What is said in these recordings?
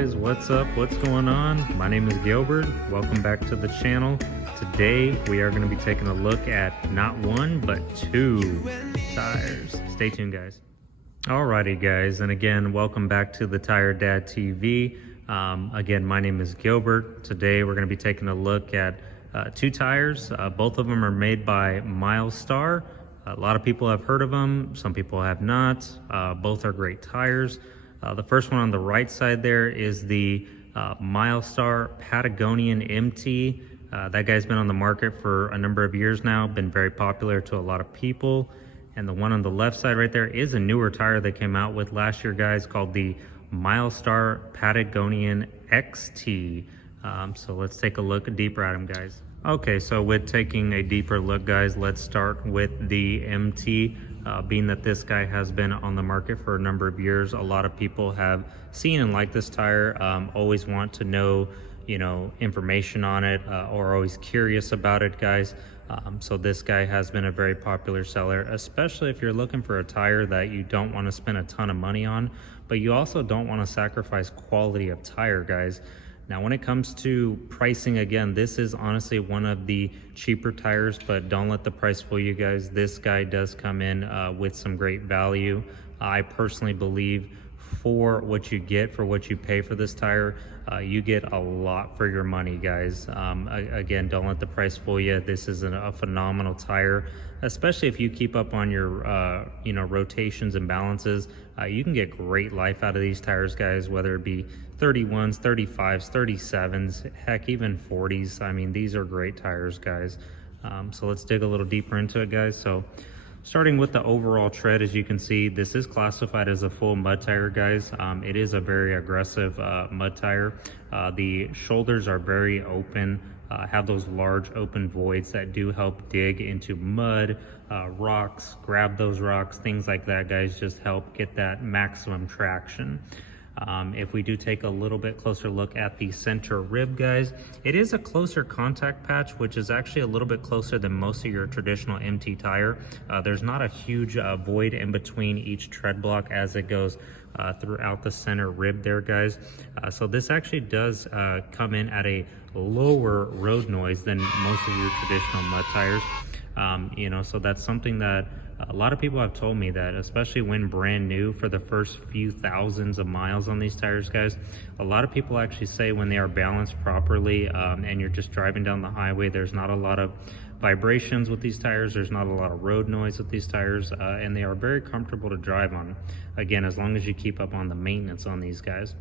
guys, what's up, what's going on? My name is Gilbert. Welcome back to the channel. Today we are going to be taking a look at not one but two tires. Stay tuned, guys. Alrighty guys, and again, welcome back to the Tire Dad TV. Again, my name is Gilbert. Today we're going to be taking a look at two tires. Both of them are made by Milestar. A lot of people have heard of them, some people have not. Both are great tires. The first one on the right side there is the Milestar Patagonia MT. That guy's been on the market for a number of years now, been very popular to a lot of people. And the one on the left side right there is a newer tire they came out with last year, guys, called the Milestar Patagonia XT. So let's take a look deeper at them, guys. Okay, so with taking a deeper look, guys, let's start with the MT. Being that this guy has been on the market for a number of years, a lot of people have seen and liked this tire, always want to know, information on it, or always curious about it, guys. So this guy has been a very popular seller, especially if you're looking for a tire that you don't want to spend a ton of money on, but you also don't want to sacrifice quality of tire, guys. Now, when it comes to pricing, again, this is honestly one of the cheaper tires, but don't let the price fool you guys. This guy does come in with some great value. I personally believe for what you get, for what you pay for this tire, you get a lot for your money, guys. Again, don't let the price fool you. This is a phenomenal tire, especially if you keep up on your rotations and balances. You can get great life out of these tires, guys, whether it be 31s, 35s, 37s, heck, even 40s. I mean, these are great tires, guys. So let's dig a little deeper into it, guys. So starting with the overall tread, as you can see, this is classified as a full mud tire, guys. It is a very aggressive mud tire. The shoulders are very open, have those large open voids that do help dig into mud, rocks, grab those rocks, things like that, guys. Just help get that maximum traction. If we do take a little bit closer look at the center rib, guys, it is a closer contact patch, which is actually a little bit closer than most of your traditional MT tire. There's not a huge void in between each tread block as it goes throughout the center rib there, guys. So this actually does come in at a lower road noise than most of your traditional mud tires. So that's something that a lot of people have told me, that especially when brand new, for the first few thousands of miles on these tires, guys, a lot of people actually say when they are balanced properly and you're just driving down the highway, there's not a lot of vibrations with these tires, there's not a lot of road noise with these tires, and they are very comfortable to drive on, again, as long as you keep up on the maintenance on these guys.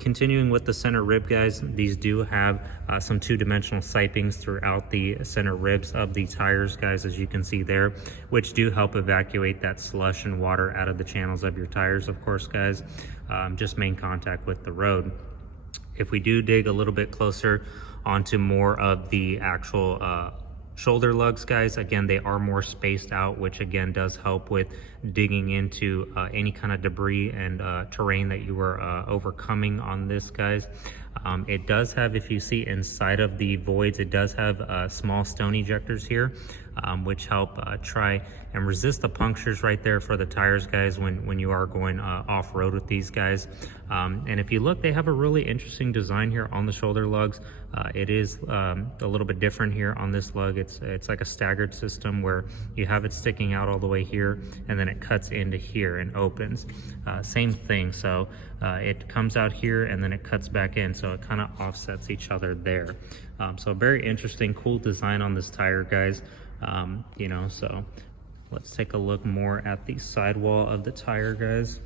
Continuing with the center rib, guys, these do have some two-dimensional sipings throughout the center ribs of the tires, guys, as you can see there, which do help evacuate that slush and water out of the channels of your tires, of course, guys, just main contact with the road. If we do dig a little bit closer onto more of the actual shoulder lugs, guys, again, they are more spaced out, which again does help with digging into any kind of debris and terrain that you are overcoming on this, guys. It does have, if you see inside of the voids, it does have small stone ejectors here, which help try and resist the punctures right there for the tires, guys, when you are going off-road with these guys. And if you look, they have a really interesting design here on the shoulder lugs. It is a little bit different here on this lug. It's like a staggered system where you have it sticking out all the way here, and then it cuts into here and opens. Same thing, so it comes out here and then it cuts back in, so it kind of offsets each other there. So very interesting, cool design on this tire, guys. So let's take a look more at the sidewall of the tire, guys.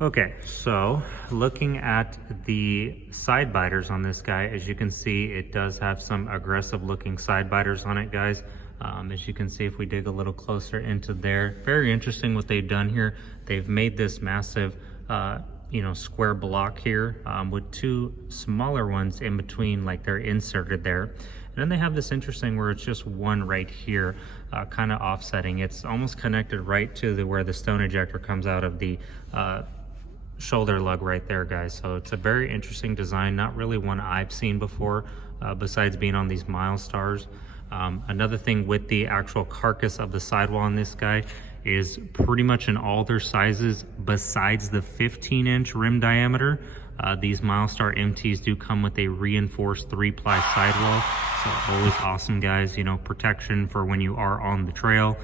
Okay, so looking at the side biters on this guy, as you can see, it does have some aggressive looking side biters on it, guys. As you can see, if we dig a little closer into there, very interesting what they've done here. They've made this massive square block here with two smaller ones in between, like they're inserted there. And then they have this interesting where it's just one right here, kind of offsetting. It's almost connected right to where the stone ejector comes out of the shoulder lug right there, guys. So it's a very interesting design, not really one I've seen before, besides being on these Milestars. Another thing with the actual carcass of the sidewall on this guy, is pretty much in all their sizes besides the 15-inch rim diameter. These Milestar MTs do come with a reinforced 3-ply sidewall, so always awesome, guys. You know, protection for when you are on the trail.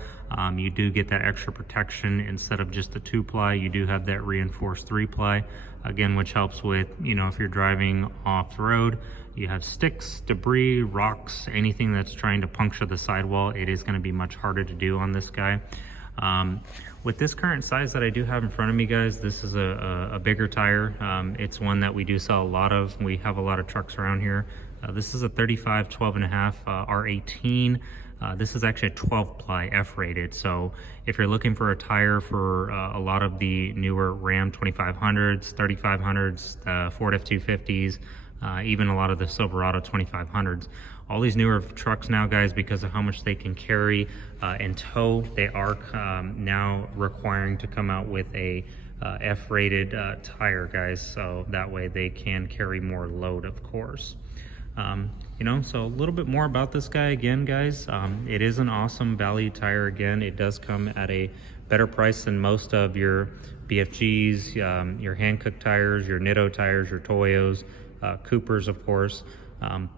You do get that extra protection. Instead of just the 2-ply, you do have that reinforced 3-ply, again, which helps with, you know, if you're driving off the road, you have sticks, debris, rocks, anything that's trying to puncture the sidewall, it is going to be much harder to do on this guy. With this current size that I do have in front of me, guys, this is a bigger tire. It's one that we do sell a lot of. We have a lot of trucks around here. This is a 35 12.5 R18. This is actually a 12-ply F-rated. So if you're looking for a tire for a lot of the newer Ram 2500s, 3500s, Ford F250s, even a lot of the Silverado 2500s, all these newer trucks now, guys, because of how much they can carry and tow, they are now requiring to come out with a F-rated tire, guys, so that way they can carry more load, of course. You know, so a little bit more about this guy again, guys. It is an awesome value tire. Again, it does come at a better price than most of your BFGs, your hand-cooked tires, your Nitto tires, your Toyos, Coopers, of course.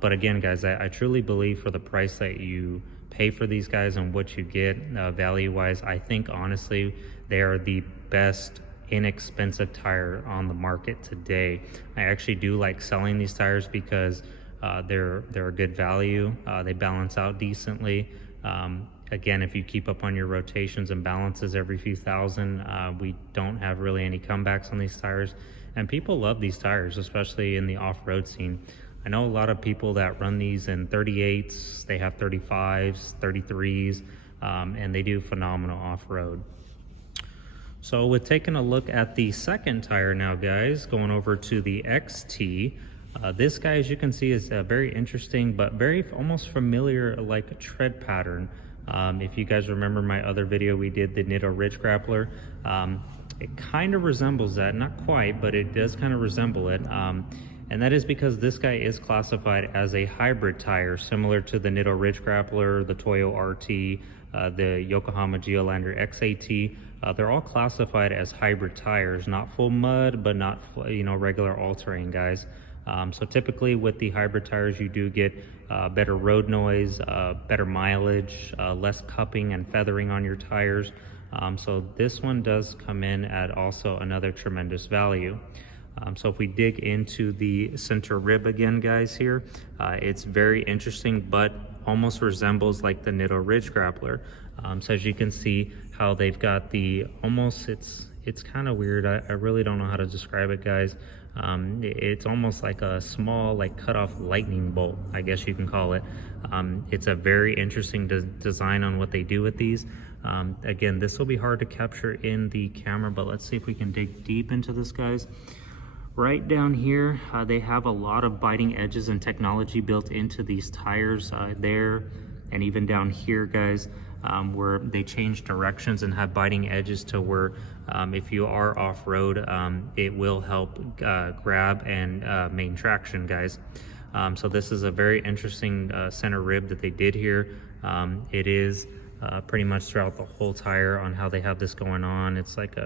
But again, guys, I truly believe for the price that you pay for these guys and what you get value-wise, I think honestly they are the best inexpensive tire on the market today. I actually do like selling these tires because they're a good value. They balance out decently. Again, if you keep up on your rotations and balances every few thousand, we don't have really any comebacks on these tires. And people love these tires, especially in the off-road scene. I know a lot of people that run these in 38s, they have 35s, 33s, and they do phenomenal off-road. So with taking a look at the second tire now, guys, going over to the XT, this guy, as you can see, is very interesting, but very almost familiar, like a tread pattern. If you guys remember my other video, we did the Nitto Ridge Grappler. It kind of resembles that, not quite, but it does kind of resemble it. And that is because this guy is classified as a hybrid tire, similar to the Nitto Ridge Grappler, the Toyo RT, the Yokohama Geolandar XAT. They're all classified as hybrid tires, not full mud, but not, you know, regular all-terrain, guys. So typically with the hybrid tires, you do get better road noise, better mileage, less cupping and feathering on your tires. So this one does come in at also another tremendous value. So if we dig into the center rib again, guys, here, it's very interesting, but almost resembles like the Nitto Ridge Grappler. So as you can see how they've got the almost, it's kind of weird. I really don't know how to describe it, guys. It's almost like a small, like cut off lightning bolt, I guess you can call it. It's a very interesting design on what they do with these. Again, this will be hard to capture in the camera, but let's see if we can dig deep into this, guys. Right down here, they have a lot of biting edges and technology built into these tires there, and even down here, guys, where they change directions and have biting edges to where if you are off-road, it will help grab and maintain traction, guys. So this is a very interesting center rib that they did here. It is pretty much throughout the whole tire on how they have this going on. It's like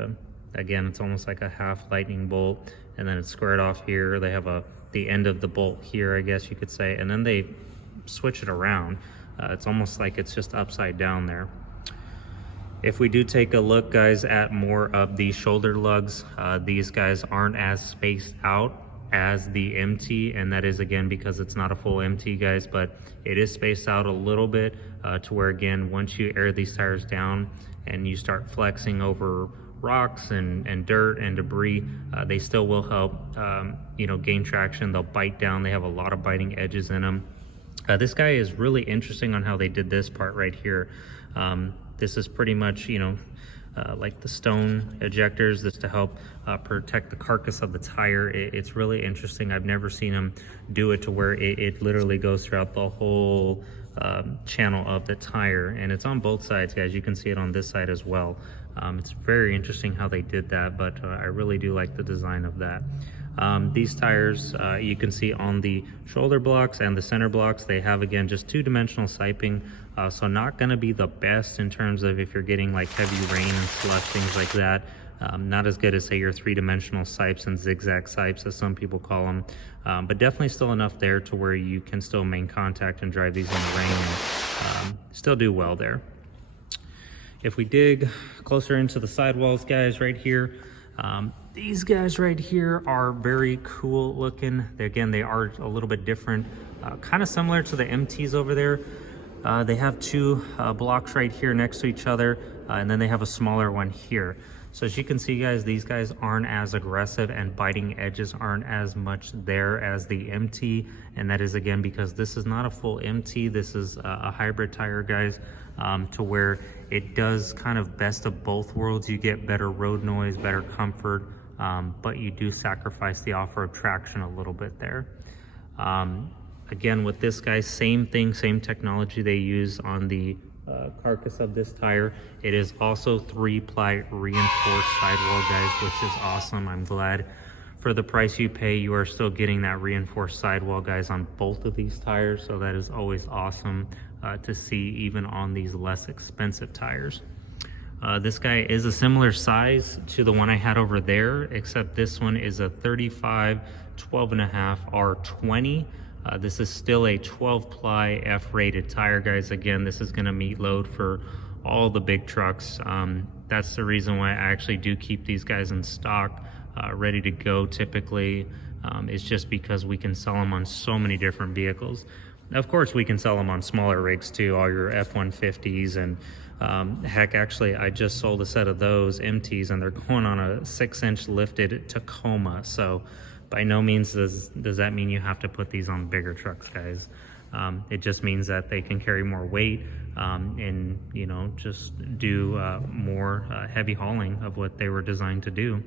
again, it's almost like a half lightning bolt, and then it's squared off here. They have the end of the bolt here, I guess you could say, and then they switch it around. It's almost like it's just upside down there. If we do take a look, guys, at more of the shoulder lugs, these guys aren't as spaced out as the MT, and that is again because it's not a full MT, guys, but it is spaced out a little bit to where, again, once you air these tires down and you start flexing over rocks and dirt and debris, they still will help you know, gain traction. They'll bite down. They have a lot of biting edges in them. This guy is really interesting on how they did this part right here. This is pretty much, you know, like the stone ejectors, this to help protect the carcass of the tire. It's really interesting. I've never seen them do it to where it literally goes throughout the whole channel of the tire, and it's on both sides, guys. You can see it on this side as well. It's very interesting how they did that, but I really do like the design of that. These tires, you can see on the shoulder blocks and the center blocks, they have, again, just two-dimensional siping, so not going to be the best in terms of if you're getting like heavy rain and slush, things like that. Not as good as, say, your three-dimensional sipes and zigzag sipes, as some people call them, but definitely still enough there to where you can still maintain contact and drive these in the rain and still do well there. If we dig closer into the sidewalls, guys, right here, these guys right here are very cool looking. Again, they are a little bit different, kind of similar to the MTs over there. They have two blocks right here next to each other, and then they have a smaller one here. So as you can see, guys, these guys aren't as aggressive and biting edges aren't as much there as the MT, and that is, again, because this is not a full MT. This is a hybrid tire, guys, to where it does kind of best of both worlds. You get better road noise, better comfort, but you do sacrifice the off-road traction a little bit there. Again, with this guy, same thing, same technology they use on the carcass of this tire. It is also 3-ply reinforced sidewall, guys, which is awesome. I'm glad for the price you pay, you are still getting that reinforced sidewall, guys, on both of these tires. So that is always awesome to see, even on these less expensive tires. This guy is a similar size to the one I had over there, except this one is a 35 12.5 R20. This is still a 12-ply F-rated tire, guys. Again, this is going to meet load for all the big trucks. That's the reason why I actually do keep these guys in stock, ready to go typically. It's just because we can sell them on so many different vehicles. Of course, we can sell them on smaller rigs too, all your F-150s, and heck, actually, I just sold a set of those MTs, and they're going on a 6-inch lifted Tacoma. So by no means does that mean you have to put these on bigger trucks, guys. It just means that they can carry more weight and, you know, just do more heavy hauling of what they were designed to do.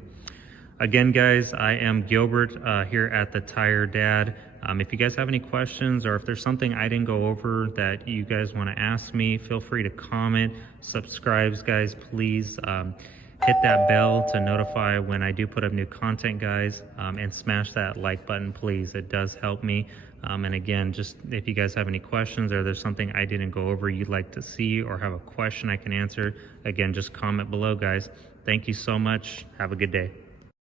Again, guys, I am Gilbert here at the Tire Dad. If you guys have any questions, or if there's something I didn't go over that you guys want to ask me, feel free to comment. Subscribe, guys, please. Hit that bell to notify when I do put up new content, guys, and smash that like button, please. It does help me. And again, just if you guys have any questions, or there's something I didn't go over you'd like to see, or have a question I can answer, again, just comment below, guys. Thank you so much. Have a good day.